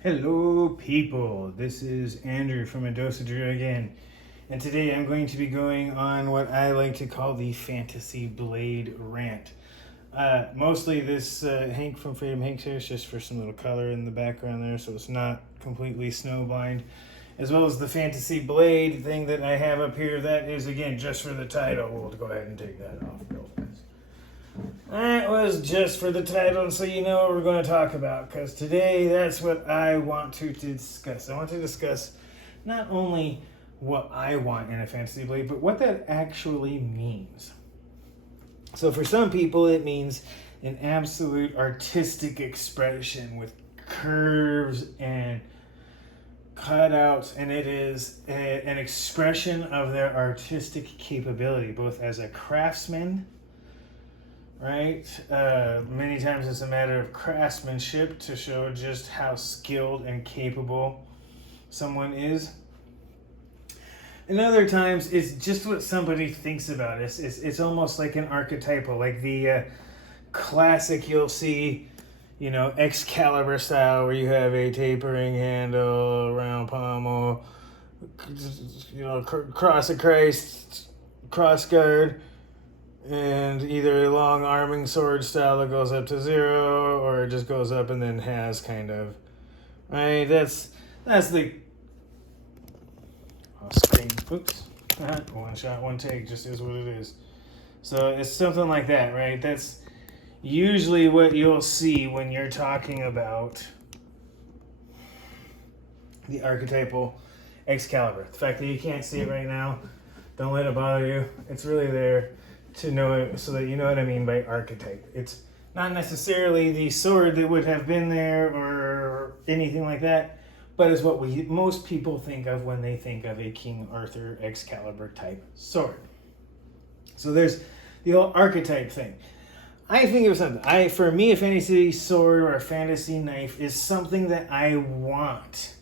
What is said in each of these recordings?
Hello, people. This is Andrew from A Dose of Drew again, and today I'm going to be going on what I like to call the Fantasy Blade rant. Mostly this Hank from Freedom Hank here is just for some little color in the background there, so it's not completely snowblind. As well as the Fantasy Blade thing that I have up here, that is again just for the title. We'll go ahead and take that off real fast. That was just for the title, so you know what we're going to talk about, because today that's what I want to discuss. I want to discuss not only what I want in a fantasy blade, but what that actually means. So for some people, it means an absolute artistic expression with curves and cutouts, and it is an expression of their artistic capability, both as a craftsman, right? Many times it's a matter of craftsmanship to show just how skilled and capable someone is. And other times it's just what somebody thinks about it. It's almost like an archetypal, like the classic you'll see, you know, Excalibur style, where you have a tapering handle, round pommel, you know, cross of Christ, cross guard, and either a long arming sword style that goes up to 0, or it just goes up and then has kind of, right? That's the screen. Oops. One shot, one take, just is what it is. So it's something like that, right? That's usually what you'll see when you're talking about the archetypal Excalibur. The fact that you can't see it right now, don't let it bother you. It's really there to know it so that you know what I mean by archetype. It's not necessarily the sword that would have been there or anything like that, but it's what most people think of when they think of a King Arthur Excalibur type sword. So there's the whole archetype thing. I think of something. For me, a fantasy sword or a fantasy knife is something that I want.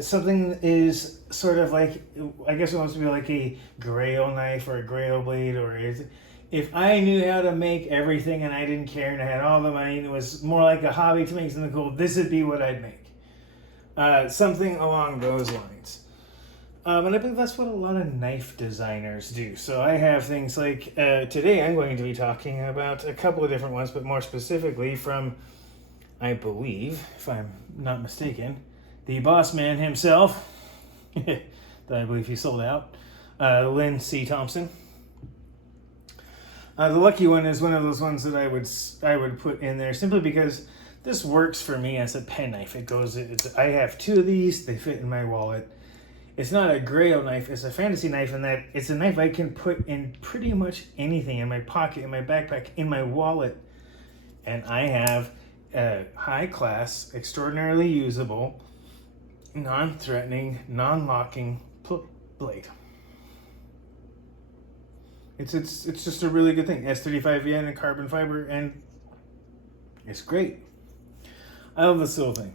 Something is sort of like, I guess it wants to be like a grail knife or a grail blade, or if I knew how to make everything and I didn't care and I had all the money and it was more like a hobby to make something cool, this would be what I'd make. Something along those lines. And I believe that's what a lot of knife designers do. So I have things like, today I'm going to be talking about a couple of different ones, but more specifically from, I believe, if I'm not mistaken, the boss man himself, that I believe he sold out, Lynn C. Thompson. The lucky one is one of those ones that I would put in there simply because this works for me as a pen knife. I have two of these, they fit in my wallet. It's not a grail knife, it's a fantasy knife, in that it's a knife I can put in pretty much anything, in my pocket, in my backpack, in my wallet. And I have a high class, extraordinarily usable, non-threatening, non-locking blade. It's just a really good thing. S35VN and carbon fiber, and it's great. I love this little thing.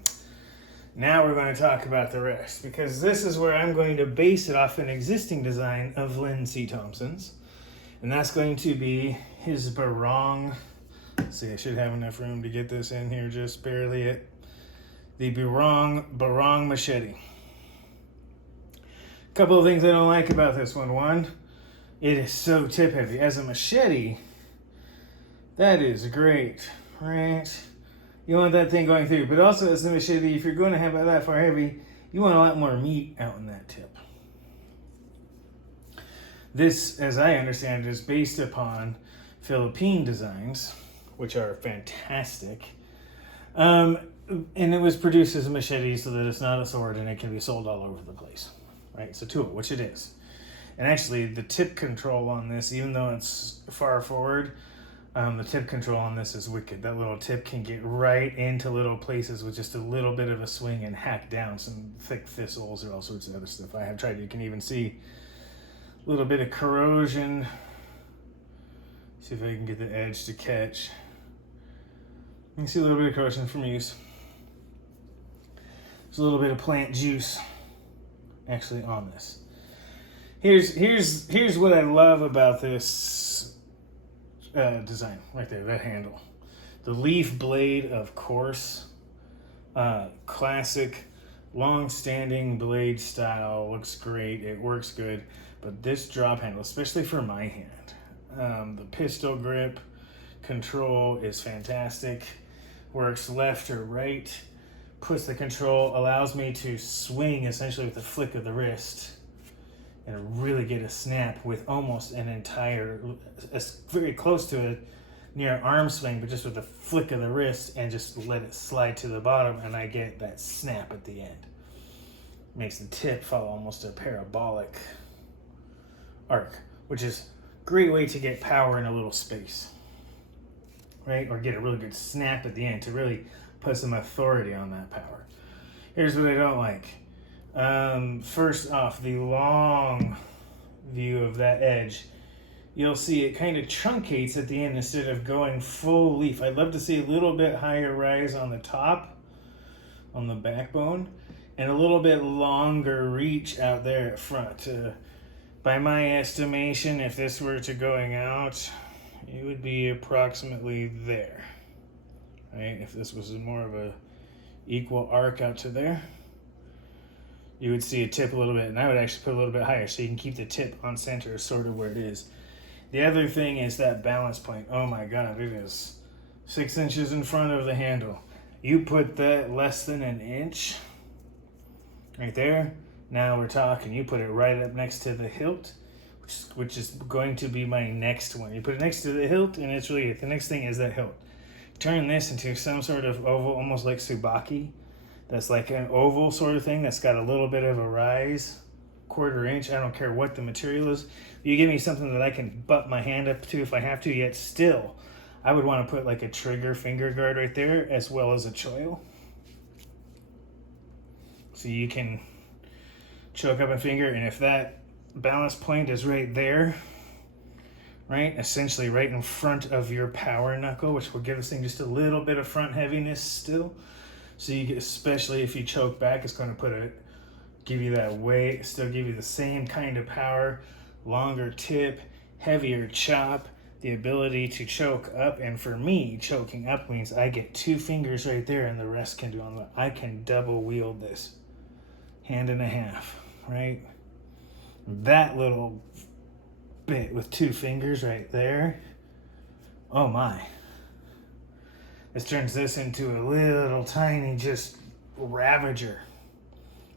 Now we're going to talk about the rest, because this is where I'm going to base it off an existing design of Lynn C. Thompson's, and that's going to be his barong. Let's see, I should have enough room to get this in here, just barely it. The barong machete. A couple of things I don't like about this one. One, it is so tip heavy. As a machete, that is great, right? You want that thing going through. But also as a machete, if you're going to have it that far heavy, you want a lot more meat out in that tip. This, as I understand it, is based upon Philippine designs, which are fantastic. And it was produced as a machete so that it's not a sword and it can be sold all over the place, right? It's a tool, which it is. And actually, the tip control on this, even though it's far forward, the tip control on this is wicked. That little tip can get right into little places with just a little bit of a swing and hack down some thick thistles or all sorts of other stuff. I have tried. You can even see a little bit of corrosion. See if I can get the edge to catch. You can see a little bit of corrosion from use. There's a little bit of plant juice actually on this. Here's what I love about this design right there, that handle. The leaf blade, of course, Classic, long-standing blade style. Looks great. It works good. But this drop handle, especially for my hand, the pistol grip control is fantastic. Works left or right. Puts the control, allows me to swing essentially with a flick of the wrist and really get a snap with almost an entire, very close to a near arm swing, but just with a flick of the wrist and just let it slide to the bottom, and I get that snap at the end. Makes the tip follow almost a parabolic arc, which is a great way to get power in a little space, right? Or get a really good snap at the end to really put some authority on that power. Here's what I don't like. First off, the long view of that edge, you'll see it kind of truncates at the end instead of going full leaf. I'd love to see a little bit higher rise on the top, on the backbone, and a little bit longer reach out there at front. By my estimation, if this were to going out, it would be approximately there, right? If this was more of a equal arc out to there, you would see a tip a little bit, and I would actually put a little bit higher so you can keep the tip on center, sort of where it is. The other thing is that balance point. Oh my God, it is 6 inches in front of the handle. You put that less than an inch right there. Now we're talking. You put it right up next to the hilt, which is going to be my next one. You put it next to the hilt, and it's really, the next thing is that hilt. Turn this into some sort of oval, almost like Tsubaki. That's like an oval sort of thing that's got a little bit of a rise, 1/4 inch. I don't care what the material is. You give me something that I can butt my hand up to if I have to, yet still, I would want to put like a trigger finger guard right there as well as a choil. So you can choke up a finger, and if that balance point is right there, right, essentially right in front of your power knuckle, which will give this thing just a little bit of front heaviness still. So you get, especially if you choke back, it's going to give you that weight, still give you the same kind of power, longer tip, heavier chop, the ability to choke up. And for me, choking up means I get 2 fingers right there and the rest can do on the, I can double wield this. 1.5 hands, right? That little bit with 2 fingers right there. Oh my. This turns this into a little tiny just ravager.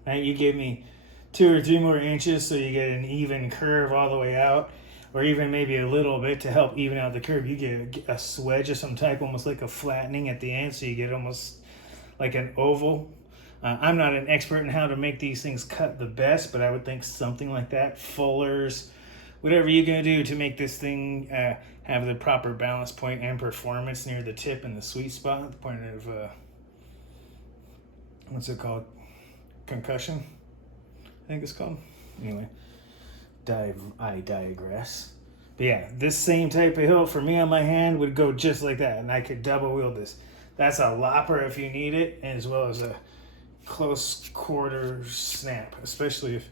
Right? You give me 2 or 3 more inches so you get an even curve all the way out, or even maybe a little bit to help even out the curve. You get a swedge of some type, almost like a flattening at the end, so you get almost like an oval. I'm not an expert in how to make these things cut the best, but I would think something like that. Fullers, whatever you're going to do to make this thing have the proper balance point and performance near the tip and the sweet spot, the point of, what's it called? Concussion, I think it's called. Anyway, I digress. But yeah, this same type of hilt for me on my hand would go just like that, and I could double wield this. That's a lopper if you need it, as well as a close quarter snap, especially if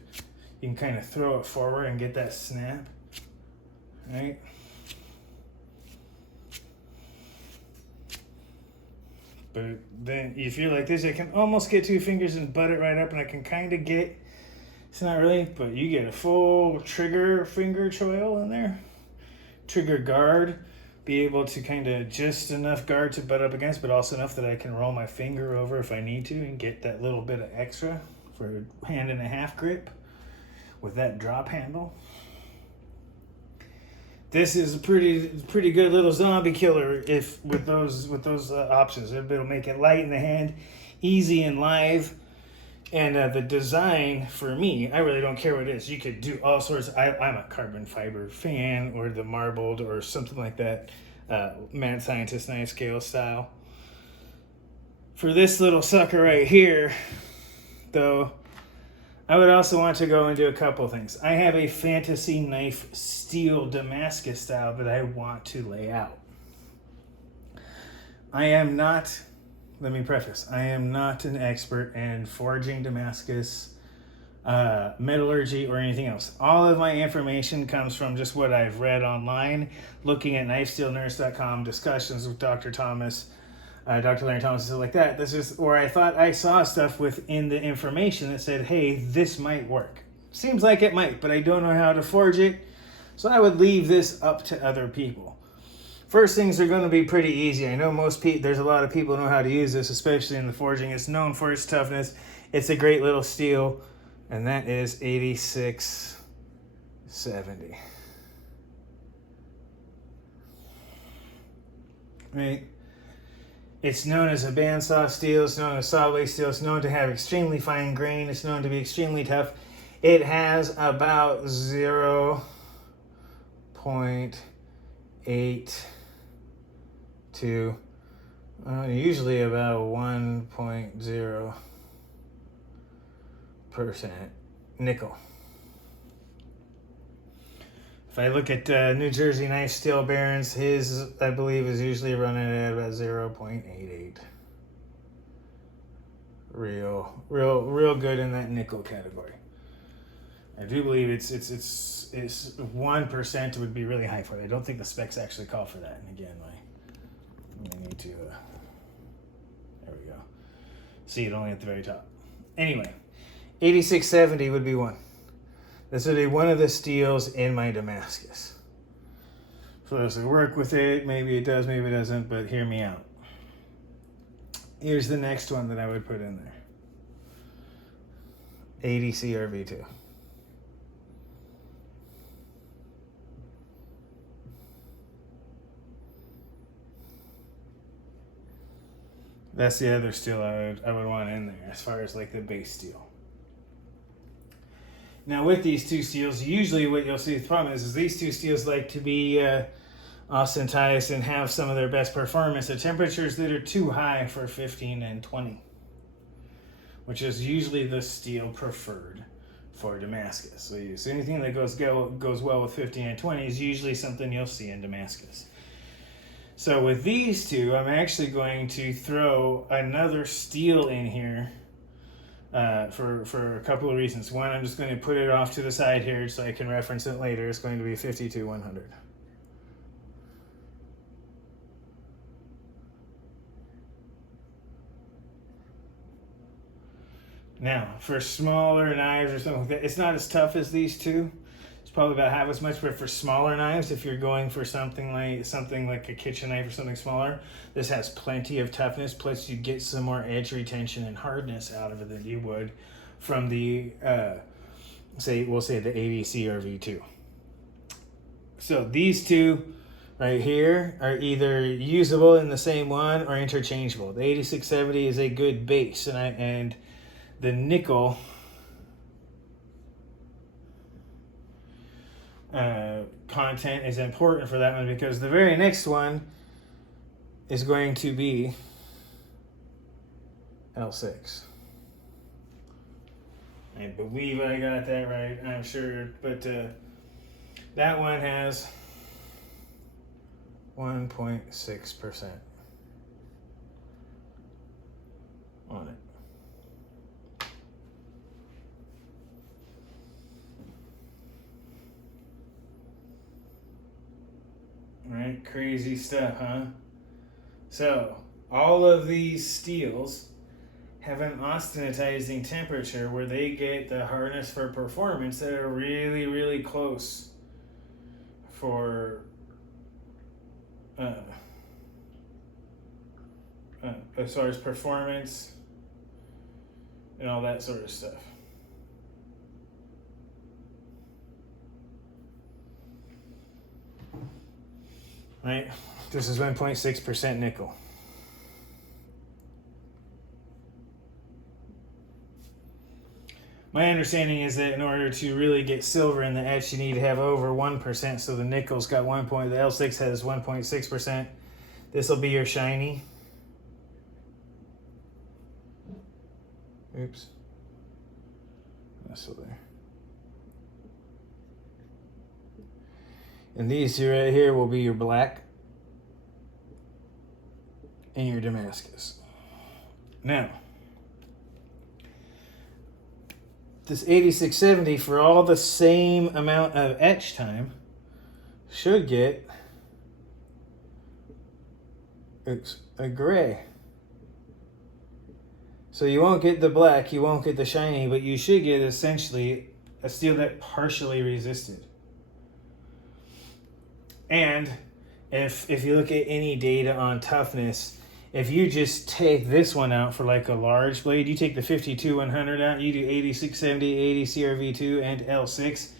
you can kind of throw it forward and get that snap, right? But then if you're like this, I can almost get 2 fingers and butt it right up, and I can kind of get, it's not really, but you get a full trigger finger choil in there. Trigger guard, be able to kind of just enough guard to butt up against, but also enough that I can roll my finger over if I need to and get that little bit of extra for a 1.5 hand grip with that drop handle. This is a pretty good little zombie killer if with those options. It'll make it light in the hand, easy and live. And the design, for me, I really don't care what it is. You could do all sorts. I'm a carbon fiber fan, or the marbled, or something like that. Mad Scientist Night Scale style. For this little sucker right here, though, I would also want to go into a couple things. I have a fantasy knife steel Damascus style that I want to lay out. I am not, let me preface, I am not an expert in forging Damascus, metallurgy, or anything else. All of my information comes from just what I've read online, looking at knifesteelnerds.com, discussions with Dr. Thomas, Dr. Larry Thomas, stuff like that. This is where I thought I saw stuff within the information that said, hey, this might work. Seems like it might, but I don't know how to forge it. So I would leave this up to other people. First things are going to be pretty easy. I know there's a lot of people who know how to use this, especially in the forging. It's known for its toughness. It's a great little steel, and that is 8670. Right? It's known as a bandsaw steel. It's known as solid waste steel. It's known to have extremely fine grain. It's known to be extremely tough. It has about 0.8 to usually about 1.0% nickel. If I look at New Jersey Knife Steel Barons, his, I believe, is usually running at about 0.88. Real good in that nickel category. I do believe it's 1% would be really high for it. I don't think the specs actually call for that. And again, I need to, there we go. See it only at the very top. Anyway, 8670 would be one. This would be one of the steels in my Damascus. For those that work with it, maybe it does, maybe it doesn't, but hear me out. Here's the next one that I would put in there. 80 CRV2. That's the other steel I would want in there as far as like the base steel. Now with these two steels, usually what you'll see the problem is these two steels like to be ostentatious and have some of their best performance at temperatures that are too high for 15 and 20, which is usually the steel preferred for Damascus. So anything that goes well with 15 and 20 is usually something you'll see in Damascus. So with these two, I'm actually going to throw another steel in here for a couple of reasons. One, I'm just going to put it off to the side here so I can reference it later. It's going to be 52100. Now, for smaller knives or something like that, it's not as tough as these two. It's probably about half as much, but for smaller knives, if you're going for something like a kitchen knife or something smaller, this has plenty of toughness, plus you get some more edge retention and hardness out of it than you would from the, we'll say the 80 CRV2. So these two right here are either usable in the same one or interchangeable. The 8670 is a good base, and the nickel content is important for that one, because the very next one is going to be L6. I believe I got that right, I'm sure, but that one has 1.6% on it. Right, crazy stuff, huh? So, all of these steels have an austenitizing temperature where they get the hardness for performance that are really, really close for as far as performance and all that sort of stuff. Right, this is 1.6% nickel. My understanding is that in order to really get silver in the etch, you need to have over 1%. So the nickel's got the L6 has 1.6%. This will be your shiny. Oops. That's still there. And these two right here will be your black and your Damascus. Now, this 8670 for all the same amount of etch time should get a gray. So you won't get the black, you won't get the shiny, but you should get essentially a steel that partially resisted. And if you look at any data on toughness, if you just take this one out for like a large blade, you take the 52-100 out, you do 8670, 80 CRV2, and L6,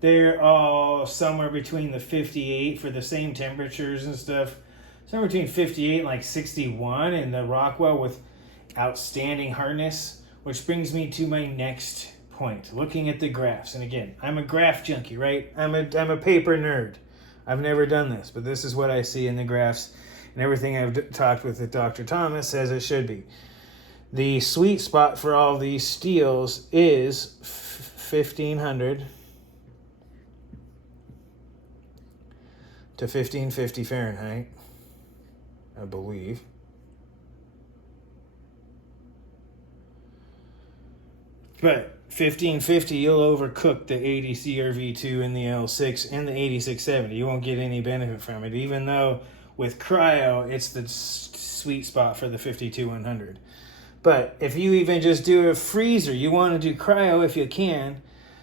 they're all somewhere between the 58 for the same temperatures and stuff. Somewhere between 58 and like 61 in the Rockwell with outstanding hardness, which brings me to my next point. Looking at the graphs, and again, I'm a graph junkie, right? I'm a paper nerd. I've never done this, but this is what I see in the graphs, and everything I've talked with Dr. Thomas says it should be. The sweet spot for all these steels is 1500 to 1550 Fahrenheit, I believe. But 1550, you'll overcook the 80 CRV2 and the L6 and the 8670. You won't get any benefit from it, even though with cryo, it's the sweet spot for the 52-100. But if you even just do a freezer, you want to do cryo if you can,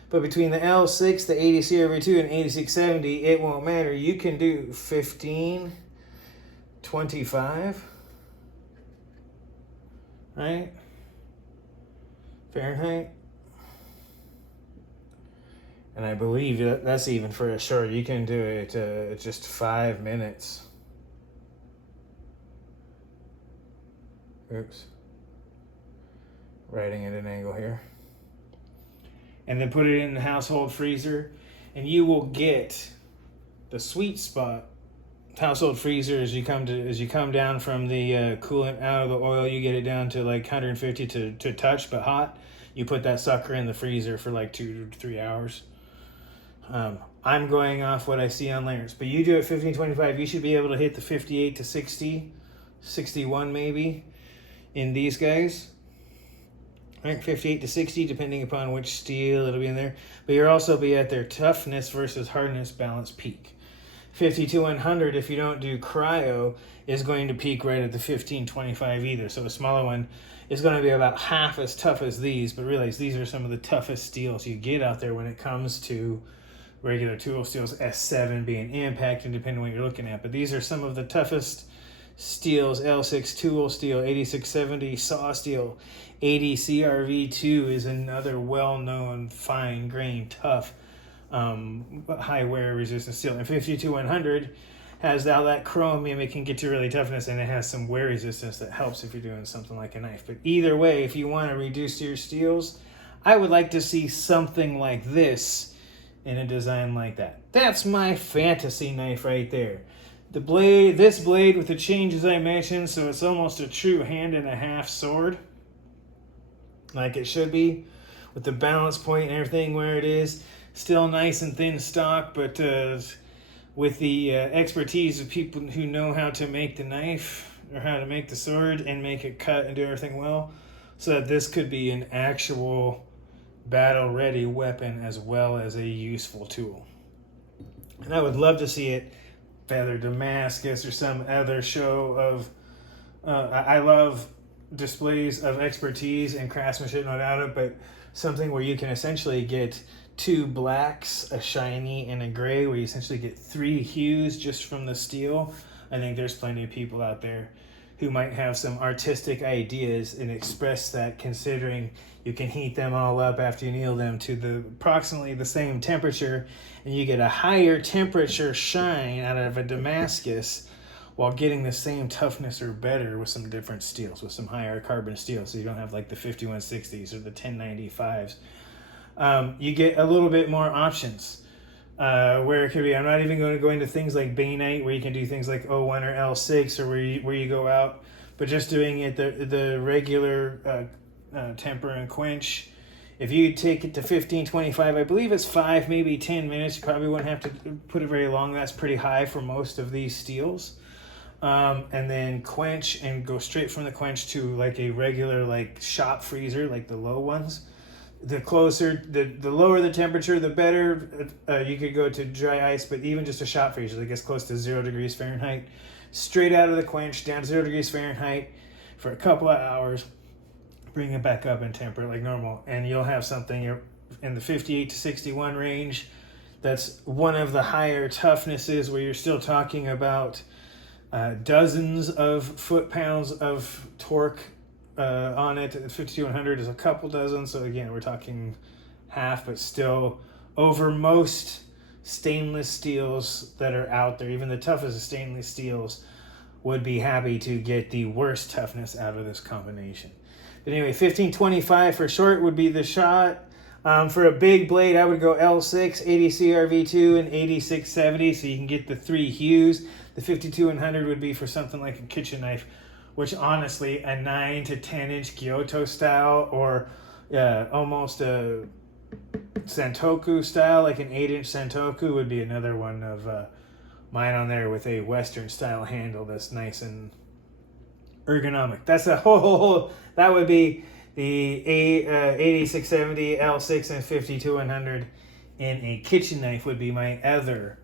but between the L6, the 80 CRV2, and 8670, it won't matter. You can do 1525, right? Fahrenheit. And I believe that's even for a short. You can do it just 5 minutes. Oops. Writing at an angle here. And then put it in the household freezer, and you will get the sweet spot household freezer as you come down from the coolant out of the oil. You get it down to like 150 to touch, but hot. You put that sucker in the freezer for like 2 to 3 hours. I'm going off what I see on layers, but you do it 1525, you should be able to hit the 58 to 60, 61 maybe in these guys. Right, 58 to 60, depending upon which steel it'll be in there. But you'll also be at their toughness versus hardness balance peak. 52-100, if you don't do cryo, is going to peak right at the 1525 either. So a smaller one is going to be about half as tough as these, but realize these are some of the toughest steels you get out there when it comes to regular tool steels, S7 being impact, and depending on what you're looking at. But these are some of the toughest steels. L6 tool steel, 8670 saw steel, 80 CRV2 is another well-known fine grain tough high wear resistance steel, and 52-100 has all that chromium. It can get you really toughness, and it has some wear resistance that helps if you're doing something like a knife. But either way, if you want to reduce your steels, I would like to see something like this in a design like that. That's my fantasy knife right there. The blade, this blade with the changes I mentioned, so it's almost a true 1.5-hand sword, like it should be, with the balance point and everything where it is. Still nice and thin stock, but with the expertise of people who know how to make the knife or how to make the sword and make it cut and do everything well, so that this could be an actual battle-ready weapon as well as a useful tool. And I would love to see it either Damascus or some other show of I love displays of expertise and craftsmanship, no doubt, but something where you can essentially get 2 blacks, a shiny, and a gray, where you essentially get 3 hues just from the steel. I think there's plenty of people out there who might have some artistic ideas and express that, considering you can heat them all up after you anneal them to the approximately the same temperature, and you get a higher temperature shine out of a Damascus while getting the same toughness or better with some different steels, with some higher carbon steel, so you don't have like the 5160s or the 1095s. You get a little bit more options where it could be. I'm not even going to go into things like bainite, where you can do things like O1 or L6, or where you go out, but just doing it the regular temper and quench. If you take it to 1525, I believe it's 5, maybe 10 minutes. You probably wouldn't have to put it very long. That's pretty high for most of these steels. And then quench and go straight from the quench to like a regular like shop freezer, like the low ones. The lower the temperature, the better. You could go to dry ice, but even just a shop freezer that gets close to 0 degrees Fahrenheit, straight out of the quench, down to 0 degrees Fahrenheit for a couple of hours. bring it back up and temper it like normal, and you'll have something in the 58 to 61 range. That's one of the higher toughnesses, where you're still talking about dozens of foot-pounds of torque on it. 5200 is a couple dozen, so again, we're talking half, but still over most stainless steels that are out there. Even the toughest of stainless steels would be happy to get the worst toughness out of this combination. But anyway, 1525 for short would be the shot. For a big blade, I would go L6, 80 CRV2, and 8670, so you can get the three hues. The 5200 would be for something like a kitchen knife, which honestly, a 9 to 10 inch Kyoto style, or almost a Santoku style, like an 8 inch Santoku, would be another one of mine on there, with a Western style handle that's nice and ergonomic. That's a whole, that would be the 8670, L6, and 5200 in a kitchen knife would be my other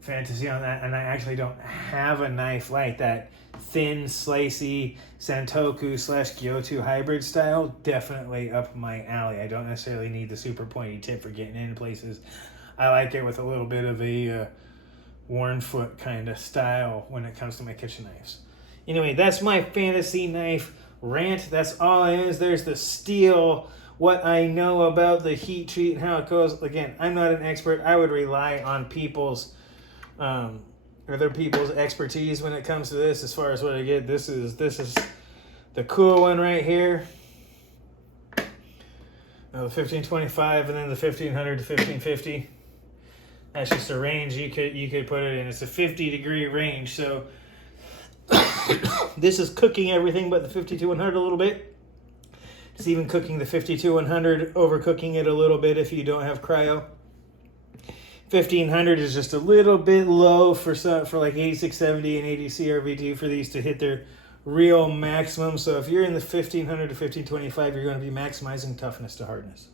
fantasy on that. And I actually don't have a knife like that. Thin, slicey Santoku / Kyoto hybrid style, definitely up my alley. I don't necessarily need the super pointy tip for getting into places. I like it with a little bit of a worn foot kind of style when it comes to my kitchen knives. Anyway, that's my fantasy knife rant. That's all it is. There's the steel, what I know about the heat treat and how it goes. Again, I'm not an expert. I would rely on people's other people's expertise when it comes to this. As far as what I get, this is the cool one right here. The 1525, and then the 1500 to 1550. That's just a range you could put it in. It's a 50-degree range, so this is cooking everything but the 52100 a little bit. It's even cooking the 52100, overcooking it a little bit if you don't have cryo. 1500 is just a little bit low for like 8670 and 80 CRV2 for these to hit their real maximum. So if you're in the 1500 to 1525, you're going to be maximizing toughness to hardness.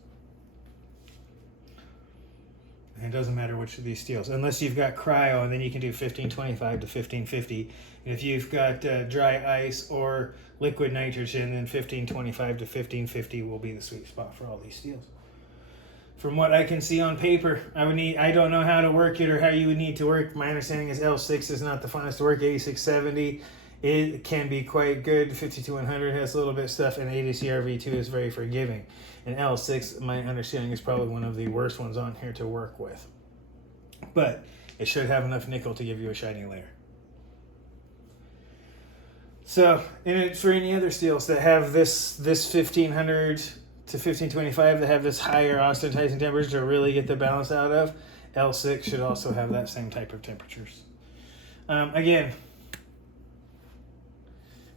And it doesn't matter which of these steels, unless you've got cryo, and then you can do 1525 to 1550. And if you've got dry ice or liquid nitrogen, then 1525 to 1550 will be the sweet spot for all these steels. From what I can see on paper, I don't know how to work it or how you would need to work. My understanding is L6 is not the funnest to work. 8670, it can be quite good. 52100 has a little bit of stuff, and 80 CRV2 is very forgiving. And L6, my understanding, is probably one of the worst ones on here to work with. But it should have enough nickel to give you a shiny layer. So, for any other steels that have this 1500 to 1525, that have this higher austenizing temperature to really get the balance out of, L6 should also have that same type of temperatures. Again,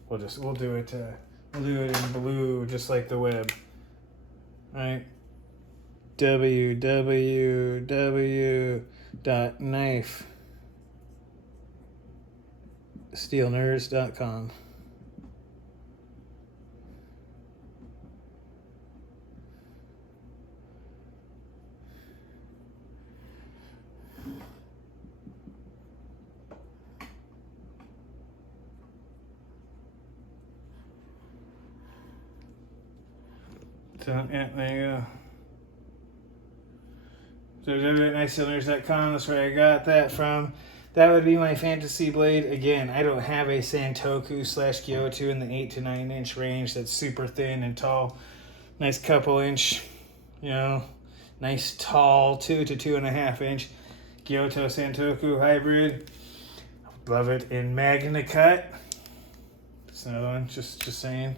we'll do it in blue, just like the web. All right. www.knifesteelnerds.com. So, yeah, there you go. So, www.knifesteelnerds.com, that's where I got that from. That would be my fantasy blade. Again, I don't have a Santoku / Kyoto in the 8 to 9 inch range that's super thin and tall. Nice couple inch, nice tall 2 to 2.5 inch Kyoto Santoku hybrid. I would love it in Magna Cut. That's another one, just saying.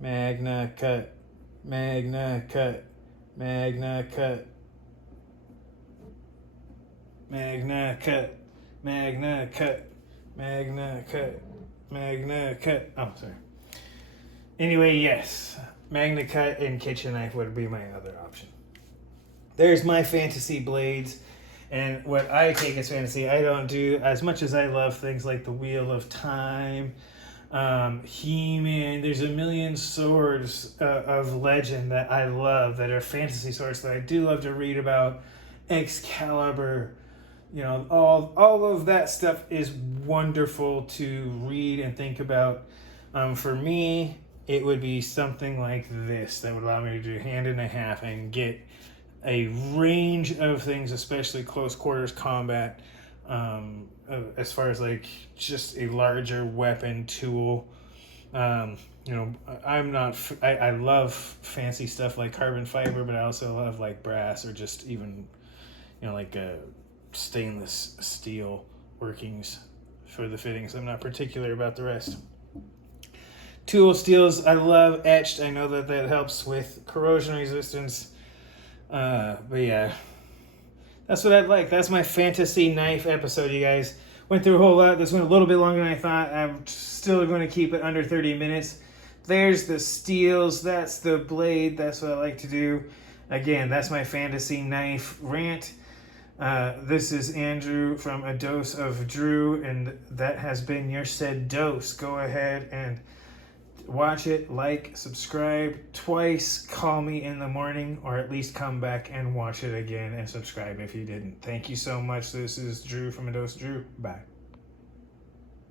Magna Cut. Magna Cut. Magna Cut. Magna Cut. Magna Cut. Magna Cut. Magna Cut. Oh, sorry. Anyway, yes. Magna Cut and kitchen knife would be my other option. There's my fantasy blades. And what I take as fantasy, I don't do, as much as I love things like the Wheel of Time, He-Man, there's a million swords of legend that I love that are fantasy swords that I do love to read about. Excalibur, all of that stuff is wonderful to read and think about. For me, it would be something like this that would allow me to do hand and a half and get a range of things, especially close quarters combat, as far as like just a larger weapon tool. You know, I love fancy stuff like carbon fiber, but I also love like brass or just even, you know, like stainless steel workings for the fittings. I'm not particular about the rest. Tool steels, I love etched. I know that helps with corrosion resistance. But yeah, that's what I'd like. That's my fantasy knife episode, you guys. Went through a whole lot. This went a little bit longer than I thought. I'm still going to keep it under 30 minutes. There's the steels. That's the blade. That's what I like to do. Again, that's my fantasy knife rant. This is Andrew from A Dose of Drew, and that has been your said dose. Go ahead and watch it, like, subscribe twice, call me in the morning, or at least come back and watch it again and subscribe if you didn't. Thank you so much. This is Drew from A Dose of Drew. Bye.